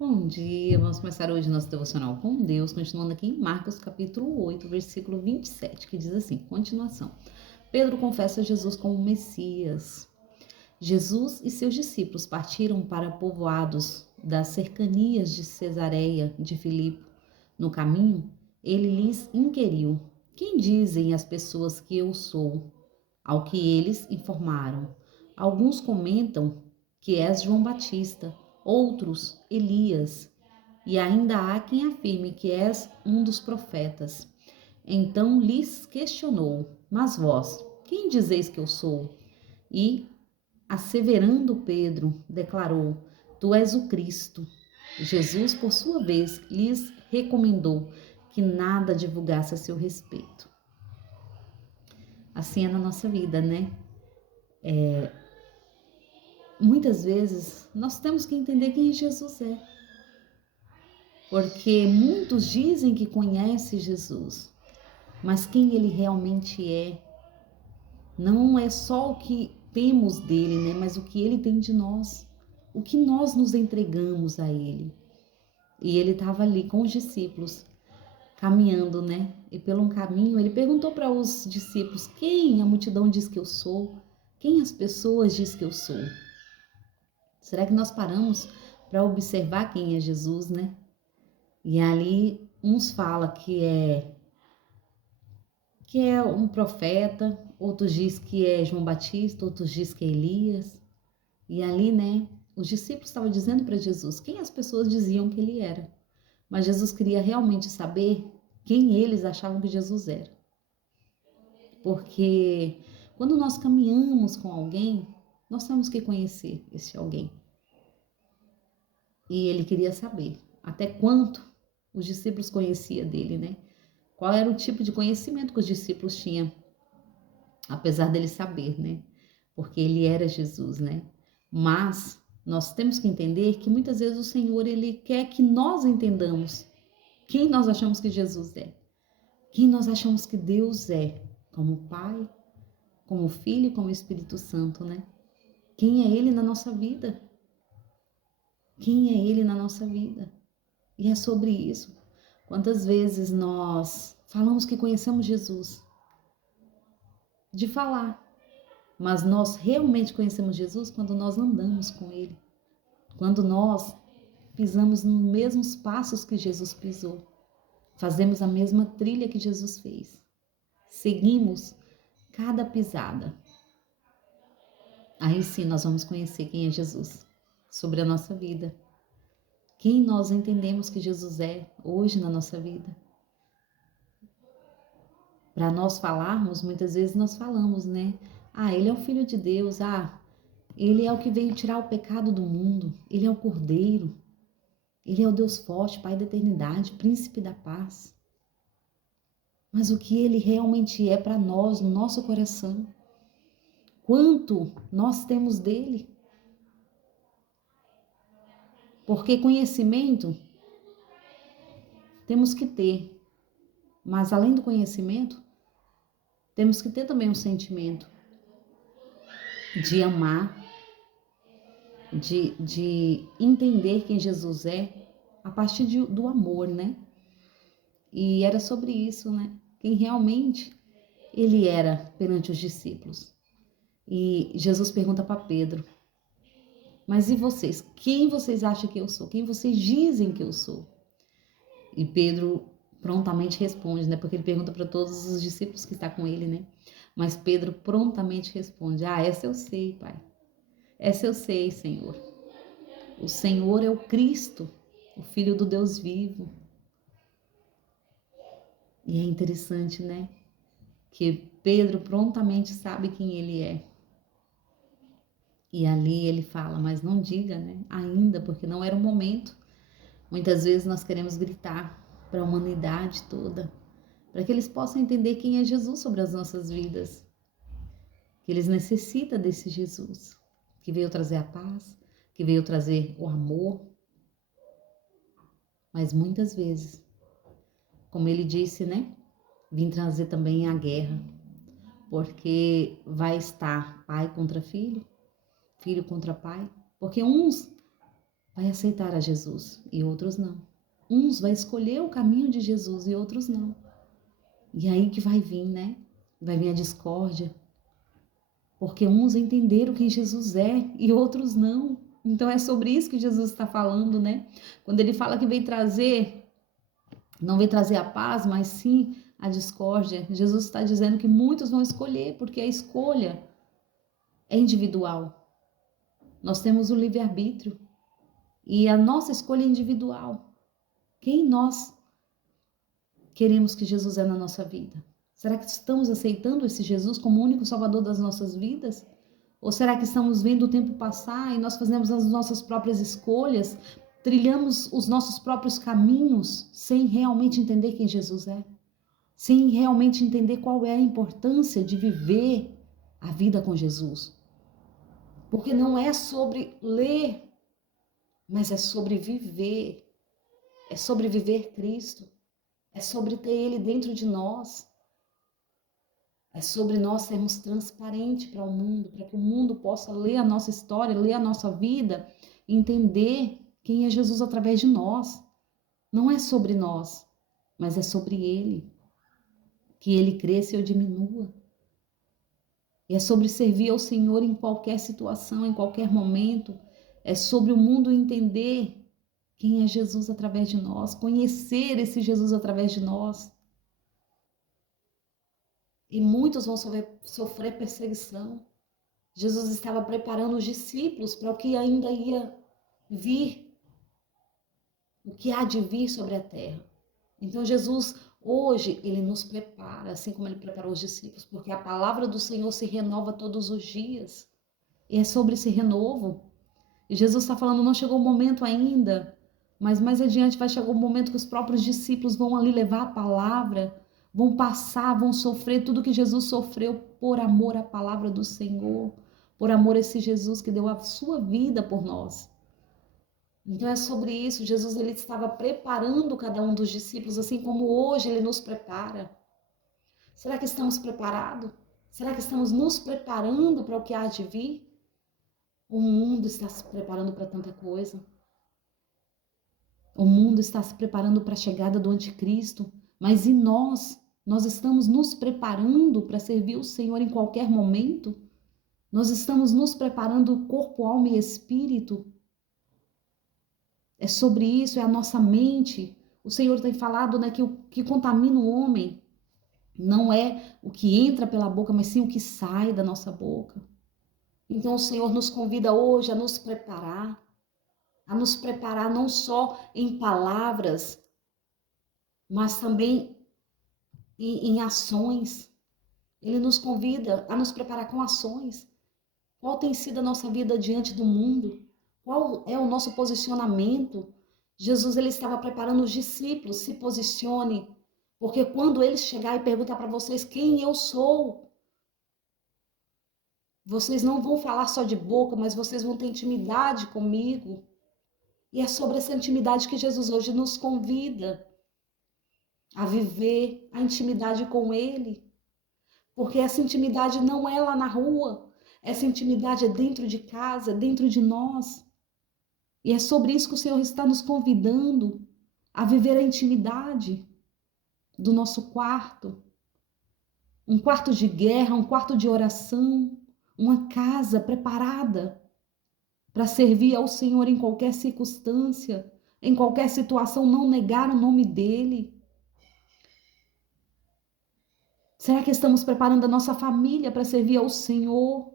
Bom dia, vamos começar hoje nosso devocional com Deus, continuando aqui em Marcos capítulo 8, versículo 27, que diz assim, continuação. Pedro confessa Jesus como Messias. Jesus e seus discípulos partiram para povoados das cercanias de Cesareia de Filipe. No caminho, ele lhes inquiriu: quem dizem as pessoas que eu sou? Ao que eles informaram. Alguns comentam que és João Batista, outros Elias, e ainda há quem afirme que és um dos profetas. Então lhes questionou: mas vós, quem dizeis que eu sou? E, asseverando Pedro, declarou: tu és o Cristo. Jesus, por sua vez, lhes recomendou que nada divulgasse a seu respeito. Assim é na nossa vida, né? Muitas vezes nós temos que entender quem Jesus é, porque muitos dizem que conhecem Jesus, mas quem ele realmente é, não é só o que temos dele, né, mas o que ele tem de nós, o que nós nos entregamos a ele. E ele estava ali com os discípulos, caminhando, né? E pelo um caminho ele perguntou para os discípulos: quem a multidão diz que eu sou? Quem as pessoas diz que eu sou? Será que nós paramos para observar quem é Jesus, né? E ali uns falam que é um profeta, outros diz que é João Batista, outros diz que é Elias. E ali, né, os discípulos estavam dizendo para Jesus quem as pessoas diziam que ele era. Mas Jesus queria realmente saber quem eles achavam que Jesus era. Porque quando nós caminhamos com alguém, nós temos que conhecer esse alguém. E ele queria saber até quanto os discípulos conheciam dele, né? Qual era o tipo de conhecimento que os discípulos tinham, apesar dele saber, né? Porque ele era Jesus, né? Mas nós temos que entender que muitas vezes o Senhor, ele quer que nós entendamos quem nós achamos que Jesus é, quem nós achamos que Deus é, como Pai, como Filho e como Espírito Santo, né? Quem é Ele na nossa vida? Quem é Ele na nossa vida? E é sobre isso. Quantas vezes nós falamos que conhecemos Jesus? De falar. Mas nós realmente conhecemos Jesus quando nós andamos com Ele. Quando nós pisamos nos mesmos passos que Jesus pisou. Fazemos a mesma trilha que Jesus fez. Seguimos cada pisada. Aí sim nós vamos conhecer quem é Jesus sobre a nossa vida. Quem nós entendemos que Jesus é hoje na nossa vida. Para nós falarmos, muitas vezes nós falamos, né? Ah, ele é o Filho de Deus. Ah, ele é o que veio tirar o pecado do mundo. Ele é o Cordeiro. Ele é o Deus forte, Pai da eternidade, Príncipe da paz. Mas o que ele realmente é para nós, no nosso coração? Quanto nós temos dele? Porque conhecimento temos que ter. Mas além do conhecimento, temos que ter também um sentimento de amar, de entender quem Jesus é a partir do amor, né? E era sobre isso, né? Quem realmente ele era perante os discípulos. E Jesus pergunta para Pedro: mas e vocês? Quem vocês acham que eu sou? Quem vocês dizem que eu sou? E Pedro prontamente responde, né? Porque ele pergunta para todos os discípulos que está com ele, né? Mas Pedro prontamente responde: ah, essa eu sei, Pai. Essa eu sei, Senhor. O Senhor é o Cristo, o Filho do Deus vivo. E é interessante, né? Que Pedro prontamente sabe quem ele é. E ali ele fala, mas não diga, né? Ainda, porque não era o momento. Muitas vezes nós queremos gritar para a humanidade toda, para que eles possam entender quem é Jesus sobre as nossas vidas. Que eles necessitam desse Jesus, que veio trazer a paz, que veio trazer o amor. Mas muitas vezes, como ele disse, né? Vim trazer também a guerra, porque vai estar pai contra filho, filho contra pai, porque uns vai aceitar a Jesus e outros não. Uns vai escolher o caminho de Jesus e outros não. E aí que vai vir, né? Vai vir a discórdia. Porque uns entenderam quem Jesus é e outros não. Então é sobre isso que Jesus está falando, né? Quando ele fala que veio trazer, não veio trazer a paz, mas sim a discórdia. Jesus está dizendo que muitos vão escolher, porque a escolha é individual. Nós temos o livre-arbítrio e a nossa escolha é individual. Quem nós queremos que Jesus é na nossa vida? Será que estamos aceitando esse Jesus como o único salvador das nossas vidas? Ou será que estamos vendo o tempo passar e nós fazemos as nossas próprias escolhas, trilhamos os nossos próprios caminhos sem realmente entender quem Jesus é? Sem realmente entender qual é a importância de viver a vida com Jesus? Porque não é sobre ler, mas é sobre viver. É sobre viver Cristo. É sobre ter Ele dentro de nós. É sobre nós sermos transparentes para o mundo, para que o mundo possa ler a nossa história, ler a nossa vida, e entender quem é Jesus através de nós. Não é sobre nós, mas é sobre Ele. Que Ele cresça e eu diminua. E é sobre servir ao Senhor em qualquer situação, em qualquer momento. É sobre o mundo entender quem é Jesus através de nós, conhecer esse Jesus através de nós. E muitos vão sofrer perseguição. Jesus estava preparando os discípulos para o que ainda ia vir, o que há de vir sobre a terra. Então Jesus, hoje, ele nos prepara, assim como ele preparou os discípulos, porque a palavra do Senhor se renova todos os dias. E é sobre esse renovo. E Jesus está falando, não chegou o momento ainda, mas mais adiante vai chegar o momento que os próprios discípulos vão ali levar a palavra, vão passar, vão sofrer tudo que Jesus sofreu por amor à palavra do Senhor, por amor a esse Jesus que deu a sua vida por nós. Então é sobre isso, Jesus ele estava preparando cada um dos discípulos, assim como hoje ele nos prepara. Será que estamos preparados? Será que estamos nos preparando para o que há de vir? O mundo está se preparando para tanta coisa. O mundo está se preparando para a chegada do anticristo, mas e nós? Nós estamos nos preparando para servir o Senhor em qualquer momento? Nós estamos nos preparando corpo, alma e espírito? É sobre isso, é a nossa mente. O Senhor tem falado, né, que o que contamina o homem não é o que entra pela boca, mas sim o que sai da nossa boca. Então o Senhor nos convida hoje a nos preparar não só em palavras, mas também em ações. Ele nos convida a nos preparar com ações. Qual tem sido a nossa vida diante do mundo? Qual é o nosso posicionamento? Jesus ele estava preparando os discípulos, se posicione, porque quando eles chegar e perguntar para vocês quem eu sou, vocês não vão falar só de boca, mas vocês vão ter intimidade comigo. E é sobre essa intimidade que Jesus hoje nos convida a viver a intimidade com Ele. Porque essa intimidade não é lá na rua, essa intimidade é dentro de casa, dentro de nós. E é sobre isso que o Senhor está nos convidando a viver a intimidade do nosso quarto. Um quarto de guerra, um quarto de oração, uma casa preparada para servir ao Senhor em qualquer circunstância, em qualquer situação, não negar o nome dEle. Será que estamos preparando a nossa família para servir ao Senhor,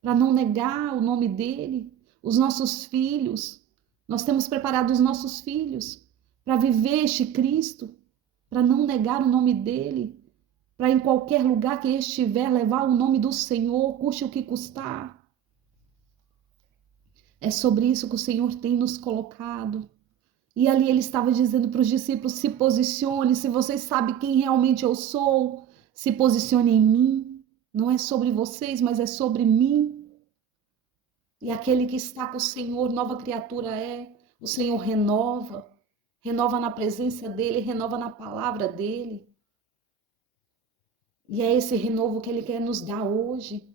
para não negar o nome dEle? Os nossos filhos, nós temos preparado os nossos filhos para viver este Cristo, para não negar o nome dEle, para em qualquer lugar que estiver levar o nome do Senhor, custe o que custar. É sobre isso que o Senhor tem nos colocado. E ali ele estava dizendo para os discípulos, se posicione, se vocês sabem quem realmente eu sou, se posicione em mim. Não é sobre vocês, mas é sobre mim. E aquele que está com o Senhor, nova criatura é. O Senhor renova. Renova na presença dEle, renova na palavra dEle. E é esse renovo que Ele quer nos dar hoje.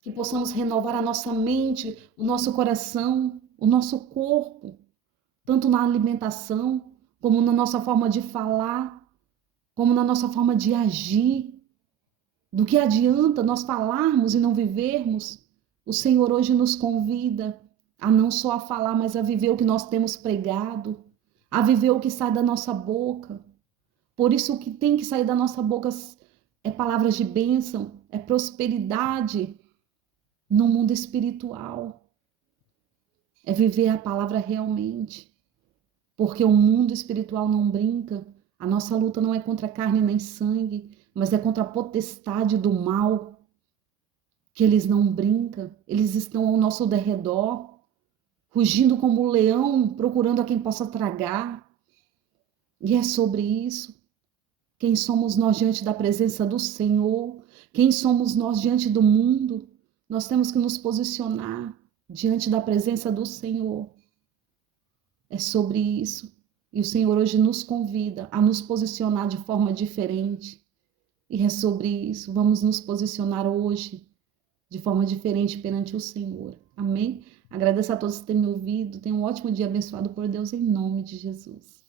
Que possamos renovar a nossa mente, o nosso coração. o nosso corpo, tanto na alimentação, como na nossa forma de falar, como na nossa forma de agir. Do que adianta nós falarmos e não vivermos? O Senhor hoje nos convida a não só a falar, mas a viver o que nós temos pregado, a viver o que sai da nossa boca. Por isso, o que tem que sair da nossa boca é palavras de bênção, é prosperidade no mundo espiritual. É viver a palavra realmente. Porque o mundo espiritual não brinca. A nossa luta não é contra carne nem sangue, mas é contra a potestade do mal. Que eles não brincam, eles estão ao nosso derredor, rugindo como um leão, procurando a quem possa tragar. E é sobre isso. Quem somos nós diante da presença do Senhor? Quem somos nós diante do mundo? Nós temos que nos posicionar diante da presença do Senhor. É sobre isso. E o Senhor hoje nos convida a nos posicionar de forma diferente. E é sobre isso. Vamos nos posicionar hoje de forma diferente perante o Senhor. Amém? Agradeço a todos que têm me ouvido. Tenham um ótimo dia abençoado por Deus em nome de Jesus.